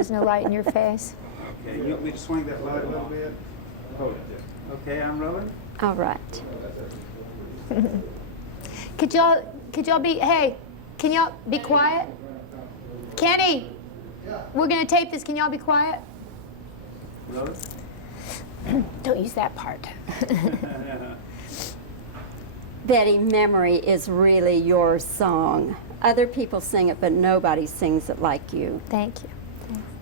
There's no light in your face. Okay, you want me to swing that light a little bit? Hold it there. Okay, I'm rolling. All right. Could y'all be, hey, can y'all be quiet? Kenny, we're gonna tape this. Can y'all be quiet? Rolling. Don't use that part. Betty, Memory is really your song. Other people sing it, but nobody sings it like you. Thank you.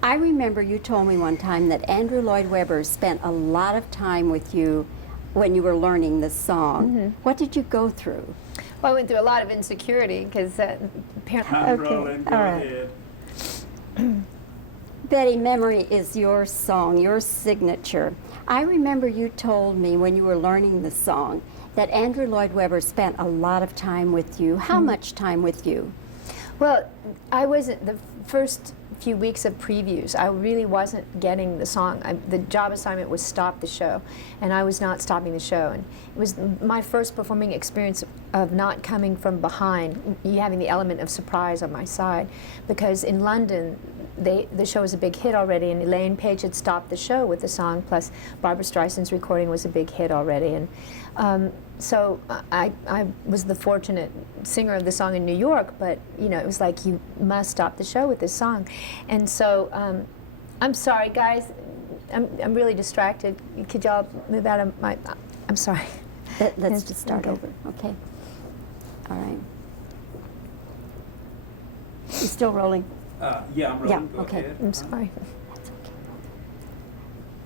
I remember you told me one time that Andrew Lloyd Webber spent a lot of time with you when you were learning this song. Mm-hmm. What did you go through? Well, I went through a lot of insecurity because apparently. I'm rolling. Go ahead. Betty, Memory is your song, your signature. I remember you told me when you were learning the song that Andrew Lloyd Webber spent a lot of time with you. How much time with you? Well, I wasn't, the first few weeks of previews, I really wasn't getting the song. The job assignment was stop the show, and I was not stopping the show. And it was my first performing experience of not coming from behind, having the element of surprise on my side. Because in London, the show was a big hit already, and Elaine Paige had stopped the show with the song, plus Barbra Streisand's recording was a big hit already. And so I was the fortunate singer of the song in New York, but you know, it was like, you must stop the show with this song. And so I'm sorry, guys, I'm really distracted. Could y'all move out of my, I'm sorry. Let's just start over, okay? All right. You still rolling? Yeah, I'm rolling. Yeah, Go okay. ahead. I'm sorry.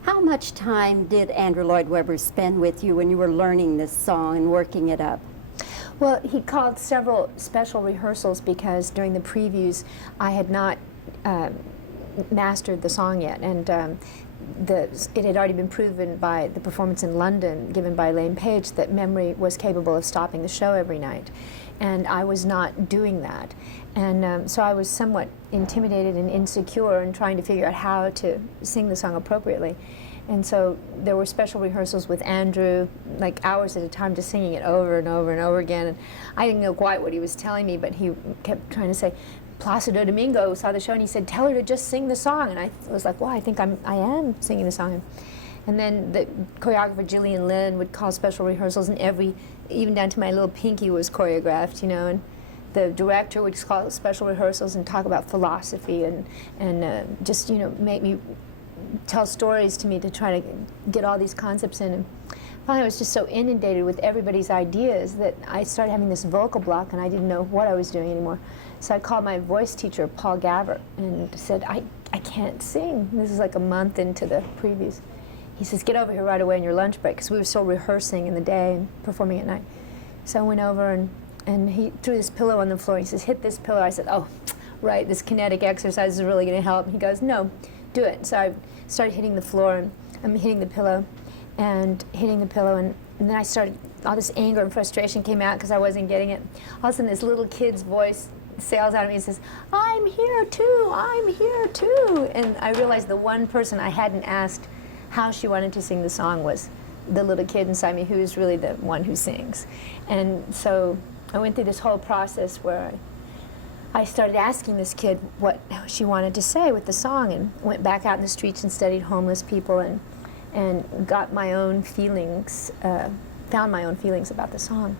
How much time did Andrew Lloyd Webber spend with you when you were learning this song and working it up? Well, he called several special rehearsals because during the previews I had not mastered the song yet, and it had already been proven by the performance in London given by Elaine Paige that Memory was capable of stopping the show every night, and I was not doing that. And so I was somewhat intimidated and insecure and trying to figure out how to sing the song appropriately. And so there were special rehearsals with Andrew, like hours at a time, just singing it over and over and over again. And I didn't know quite what he was telling me, but he kept trying to say, Placido Domingo saw the show and he said, tell her to just sing the song. And I was like, well, I think I am singing the song. And then the choreographer Gillian Lynn would call special rehearsals, and even down to my little pinky was choreographed, you know. And the director would call special rehearsals and talk about philosophy and just, you know, make me tell stories to me to try to get all these concepts in. And finally I was just so inundated with everybody's ideas that I started having this vocal block and I didn't know what I was doing anymore. So I called my voice teacher, Paul Gabbert, and said, I can't sing. This is like a month into the previews. He says, get over here right away on your lunch break, because we were still rehearsing in the day and performing at night. So I went over and he threw this pillow on the floor. He says, hit this pillow. I said, oh, right, this kinetic exercise is really going to help. And he goes, no, do it. So I started hitting the floor, and I'm hitting the pillow, and then I started, all this anger and frustration came out because I wasn't getting it. All of a sudden this little kid's voice sails out of me and says, I'm here too, I'm here too. And I realized the one person I hadn't asked how she wanted to sing the song was the little kid inside me, who is really the one who sings. And so I went through this whole process where I started asking this kid what she wanted to say with the song, and went back out in the streets and studied homeless people and got my own feelings, found my own feelings about the song.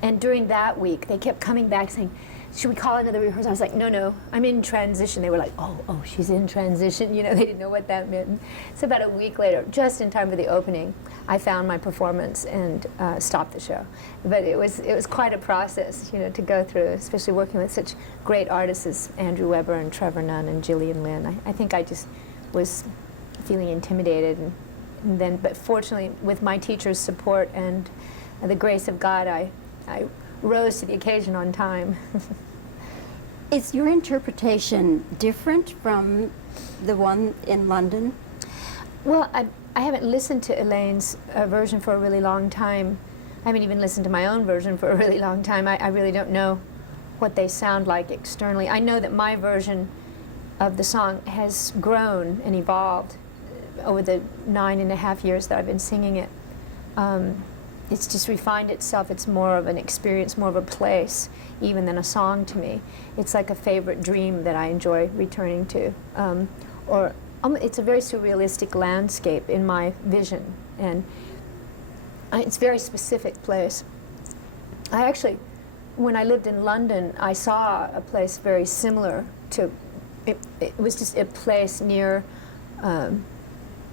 And during that week, they kept coming back saying, should we call another rehearsal? I was like, no, I'm in transition. They were like, oh, she's in transition. You know, they didn't know what that meant. So about a week later, just in time for the opening, I found my performance and stopped the show. But it was quite a process, you know, to go through, especially working with such great artists as Andrew Webber and Trevor Nunn and Gillian Lynn. I think I just was feeling intimidated, and then, but fortunately, with my teacher's support and the grace of God, I rose to the occasion on time. Is your interpretation different from the one in London? Well, I haven't listened to Elaine's version for a really long time. I haven't even listened to my own version for a really long time. I really don't know what they sound like externally. I know that my version of the song has grown and evolved over the 9.5 years that I've been singing it. It's just refined itself. It's more of an experience, more of a place, even than a song to me. It's like a favorite dream that I enjoy returning to. or it's a very surrealistic landscape in my vision, and it's a very specific place. I actually, when I lived in London, I saw a place very similar to, it was just a place near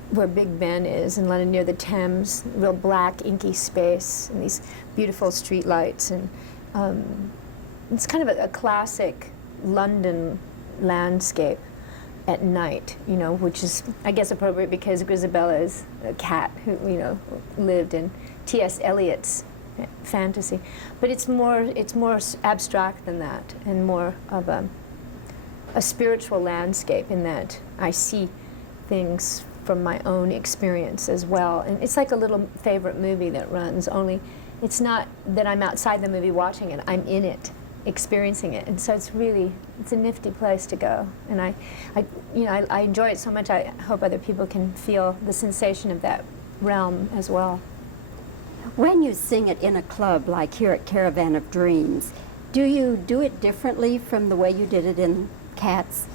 where Big Ben is in London, near the Thames, real black, inky space, and these beautiful street lights, and it's kind of a classic London landscape at night, you know, which is, I guess, appropriate because Grisabella is a cat who, you know, lived in T.S. Eliot's fantasy. But it's more abstract than that, and more of a spiritual landscape in that I see things from my own experience as well. And it's like a little favorite movie that runs, only it's not that I'm outside the movie watching it, I'm in it, experiencing it. And so it's a nifty place to go. And I enjoy it so much. I hope other people can feel the sensation of that realm as well. When you sing it in a club like here at Caravan of Dreams, do you do it differently from the way you did it in Cats?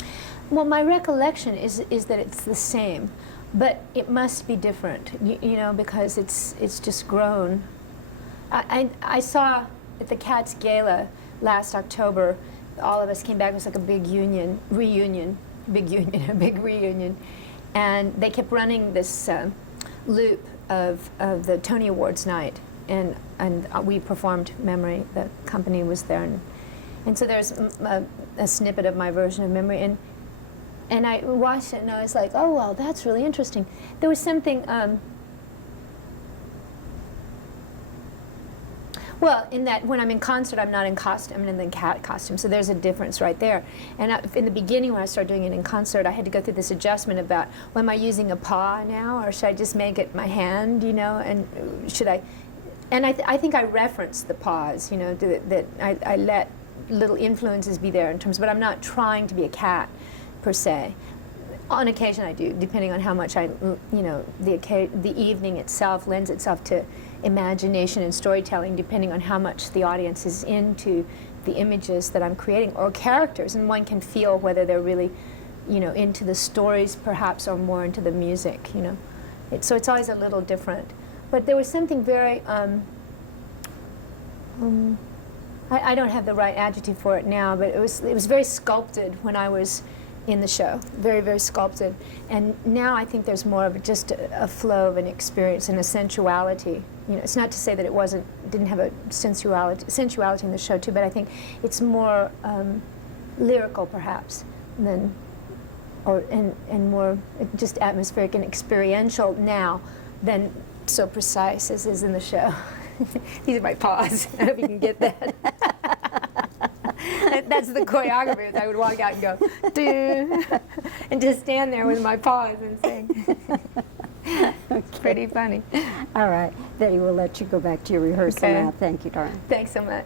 Well, my recollection is that it's the same, but it must be different, you know, because it's just grown. I saw at the Cats Gala last October, all of us came back. It was like a big reunion, and they kept running this loop of the Tony Awards night, and we performed Memory. The company was there, and so there's a snippet of my version of Memory, and I watched it and I was like, oh well, that's really interesting. There was something. Well, in that when I'm in concert, I'm not in costume, I'm in the cat costume, so there's a difference right there. And in the beginning, when I started doing it in concert, I had to go through this adjustment about, well, am I using a paw now, or should I just make it my hand, you know, and should I? And I think I referenced the paws, you know, that I let little influences be there in terms, but I'm not trying to be a cat, per se. On occasion I do, depending on how much you know, the evening itself lends itself to imagination and storytelling, depending on how much the audience is into the images that I'm creating, or characters, and one can feel whether they're really, you know, into the stories perhaps, or more into the music, you know. So it's always a little different. But there was something very, I don't have the right adjective for it now, but it was very sculpted when I was in the show, very, very sculpted. And now I think there's more of just a flow of an experience and a sensuality. You know, it's not to say that it didn't have a sensuality in the show too, but I think it's more lyrical perhaps than, and more just atmospheric and experiential now than so precise as is in the show. These are my paws. I hope you can get that. That's the choreography. I would walk out and go, doo, and just stand there with my paws and sing. It's pretty funny. All right, Betty, we'll let you go back to your rehearsal Okay. now. Thank you, darling. Thanks so much.